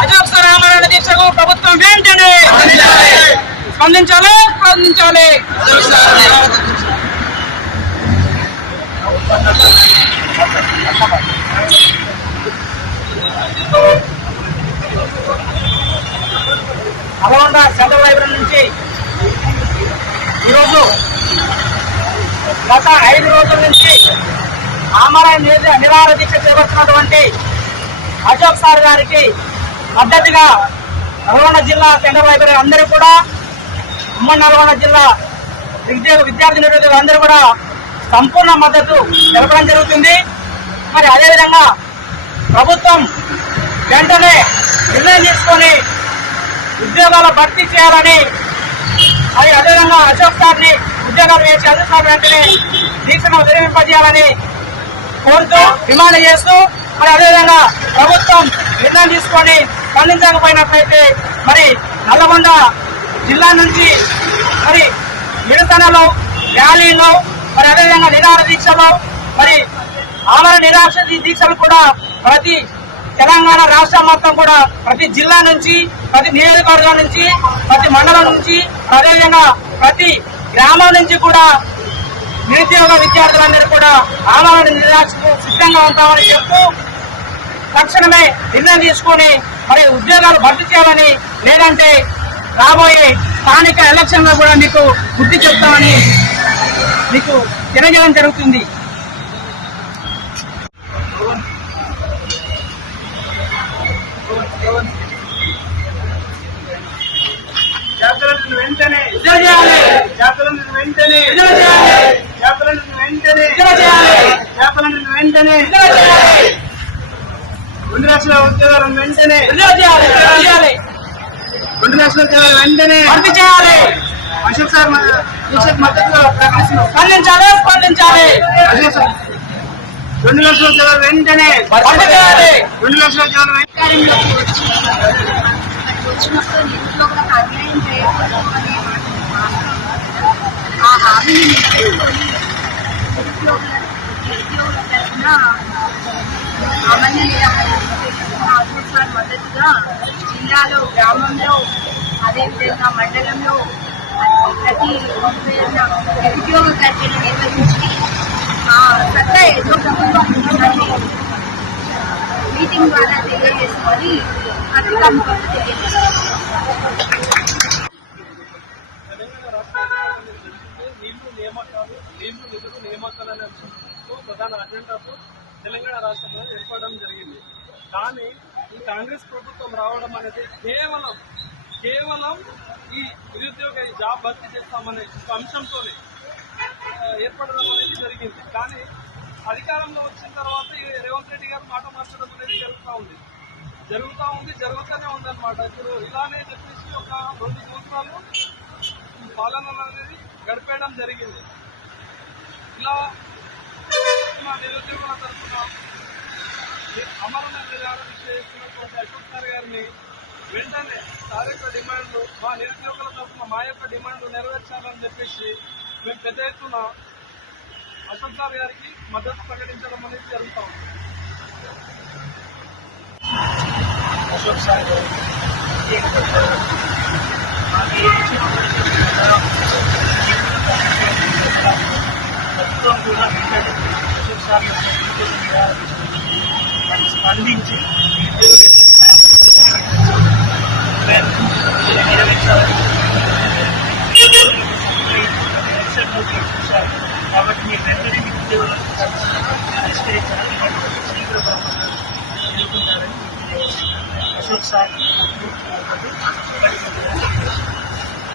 అజోక్స రామరణ దీక్షకు ప్రభుత్వం వెంటనే స్పందించాలి స్పందించాలి. నల్గొండ సెంట్రల్ లైబ్రరీ నుంచి ఈరోజు గత ఐదు రోజుల నుంచి ఆమరణ నిర- నిరాహార దీక్ష చేపడుతున్నటువంటి అశోక్ సార్ గారికి మద్దతుగా నల్గొండ జిల్లా కేంద్ర లైబ్రరీ అందరూ కూడా ఉమ్మడి నల్గొండ జిల్లా విద్య విద్యార్థి నిరుద్యోగులు అందరూ కూడా సంపూర్ణ మద్దతు తెలపడం జరుగుతుంది. మరి అదేవిధంగా ప్రభుత్వం వెంటనే నిర్ణయం తీసుకొని ఉద్యోగాల భర్తీ చేయాలని మరి అదేవిధంగా అశోక్ సార్ని ఉద్యోగాలు వేసి అశోక్ సార్ వెంటనే దీక్షను విరమింపజేయాలని కోరుతూ డిమాండ్ చేస్తూ మరి అదేవిధంగా నిర్ణయం తీసుకొని స్పందించకపోయినట్లయితే మరి నల్లగొండ జిల్లా నుంచి మరి నిరసనలు ర్యాలీలు మరి అదేవిధంగా నిరాహార దీక్షలు మరి ఆమర నిరాశ దీక్షలు కూడా ప్రతి తెలంగాణ రాష్ట్రం మొత్తం కూడా ప్రతి జిల్లా నుంచి ప్రతి నియోజకవర్గం నుంచి ప్రతి మండలం నుంచి అదేవిధంగా ప్రతి గ్రామం నుంచి కూడా నిరుద్యోగ విద్యార్థులందరూ కూడా ఆమరణ నిరాశకు సిద్ధంగా ఉంటామని చెప్తూ తక్షణమే నిర్ణయం తీసుకొని మరి ఉద్యోగాలు భర్తీ చేయాలని లేదంటే రాబోయే స్థానిక ఎలక్షన్లో కూడా మీకు బుద్ధి చెప్తామని మీకు తెలియజేయడం జరుగుతుంది. జాతరలను వెంటనే వెంటనే వెంటనే వెంటనే రెండు లక్షల ఉద్యోగాలను వెంటనే రెండు లక్షల ఉద్యోగాలు వెంటనే భర్తీ చేయాలి అశోక్ సార్ మ- దీక్షకు మద్దతుగా ప్రకటిస్తున్నాం. స్పందించాలి స్పందించాలి. అశోక్ సార్ రెండు లక్షల ఉద్యోగాలు వెంటనే భర్తీ చేయాలి రెండు లక్షల ఉద్యోగాలు వచ్చినప్పుడు అన్యాయం చేయకూడదు ఆ హామీని నిలబెట్టుకొని నిరుద్యోగుల నిరుద్యోగుల తరఫున అమలు అశోక్ సార్ మద్దతుగా జిల్లాలో గ్రామంలో అదేవిధంగా మండలంలో ప్రతి నిరుద్యోగ కర్తలు నిర్వహించి ఆ సత్తా ఏదో ప్రభుత్వం మీటింగ్ ద్వారా తెలియజేసుకొని అధికారులకు తెలియజేస్తాం అధికారులు నియామకాలు నిధులు నియామకాలు అనే అంశంతో ప్రధాన అజెండాతో తెలంగాణ రాష్ట్రంలో ఏర్పడడం జరిగింది. కానీ ఈ కాంగ్రెస్ ప్రభుత్వం రావడం అనేది కేవలం కేవలం ఈ నిరుద్యోగ జాబ్ భర్తీ చేస్తామనే ఒక అంశంతోనే ఏర్పడడం అనేది జరిగింది. కానీ అధికారంలో వచ్చిన తర్వాత ఈ రేవంత్ రెడ్డి గారు మాట మార్చడం అనేది జరుగుతూ ఉంది. జరుగుతూ ఉంది జరుగుతూనే ఉందన్నమాట. ఇప్పుడు ఇలానే చెప్పేసి ఒక రెండు సంవత్సరాలు పాలన అనేది గడిపేయడం జరిగింది. ఇలా మా నిరుద్యోగుల తరఫున అమరణ నిరాహార చేస్తున్నటువంటి అశోక్ సార్ గారిని వెంటనే సార్ యొక్క డిమాండ్లు మా నిరుద్యోగుల తరఫున మా యొక్క డిమాండ్లు నెరవేర్చాలని చెప్పేసి మేము పెద్ద ఎత్తున అశోక్ సార్ గారికి మద్దతు ప్రకటించడం అనేది జరుగుతూ ఉంది. అశోక్ సార్ ప్రభుత్వం కూడా అధికారులు స్పందించి నిర్వహించాలని కాబట్టి మీరు వెంటనే ఉద్యోగులను అశోక్ సార్